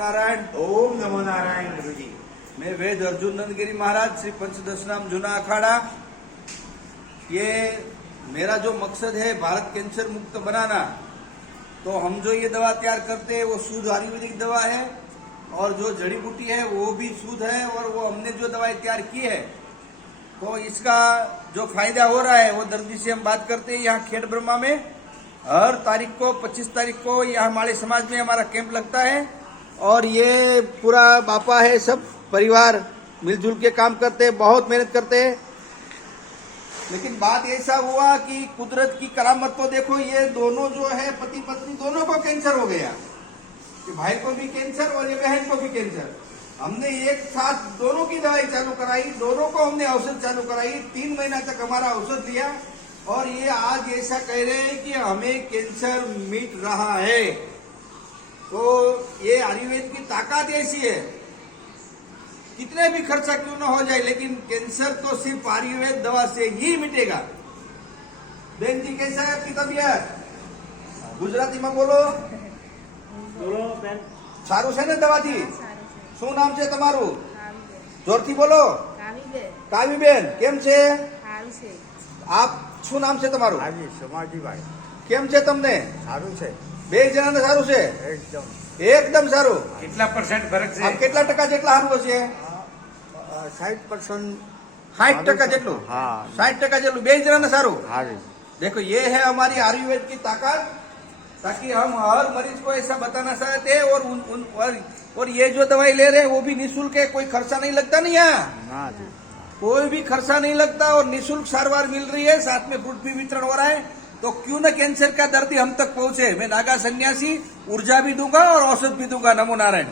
नारायण। ओम नमो नारायण गुरु जी। मैं वेद अर्जुन नंदगिरी महाराज श्री पंचदशनाम जूना अखाड़ा। ये मेरा जो मकसद है भारत कैंसर मुक्त बनाना। तो हम जो ये दवा तैयार करते हैं वो शुद्ध आयुर्वेदिक दवा है और जो जड़ी बूटी है वो भी शुद्ध है और वो हमने जो दवाई तैयार की है तो इसका जो फायदा हो रहा है वो दर्दी से हम बात करते हैं। यहाँ खेड़ ब्रह्मा में हर तारीख को 25 तारीख को यहाँ हमारे समाज में हमारा कैंप लगता है और ये पूरा बापा है, सब परिवार मिलजुल के काम करते हैं, बहुत मेहनत करते हैं। लेकिन बात ऐसा हुआ कि कुदरत की करामत तो देखो, ये दोनों जो है पति पत्नी दोनों को कैंसर हो गया, कि भाई को भी कैंसर और ये बहन को भी कैंसर। हमने एक साथ दोनों की दवाई चालू कराई, दोनों को हमने औषध चालू कराई, 3 महीना तक हमारा औषध दिया और ये आज ऐसा कह रहे हैं कि हमें कैंसर मिट रहा है। तो ये आयुर्वेद की ताकत ऐसी है, कितने भी खर्चा क्यों ना हो जाए लेकिन कैंसर तो सिर्फ आयुर्वेद दवा से ही मिटेगा। बेन जी कैसा है आपकी तबीयत? गुजराती में बोलो। बोलो बेन। सारू से ने दवाથી? શું નામ છે તમારું? જોરથી બોલો। કાવીબેન કેમ છે? આપ શું નામ છે તમારું? હાજી સમાજીભાઈ। કેમ છે તમને? સારું છે, બે જણાને સારું છે? એકદમ સારું। કેટલા % ફરક છે? આપ કેટલા ટકા જેટલા સારું હશે? 60%। 60% જેટલું? हाँ। 60% જેટલું બે જણાને સારું? हाजी। देखो ये है हमारी आयुर्वेद की ताकत, ताकि हम हर मरीज को ऐसा बताना चाहते हैं और ये जो दवाई ले रहे हैं वो भी निःशुल्क है, कोई खर्चा नहीं लगता नहीं यहाँ, ना जी, कोई भी खर्चा नहीं लगता और निःशुल्क सारवार मिल रही है, साथ में फ्रूट भी वितरण हो रहा है। तो क्यों न कैंसर का दर्दी हम तक पहुंचे। मैं नागा सन्यासी ऊर्जा भी दूंगा और औषध भी दूंगा। नमो नारायण।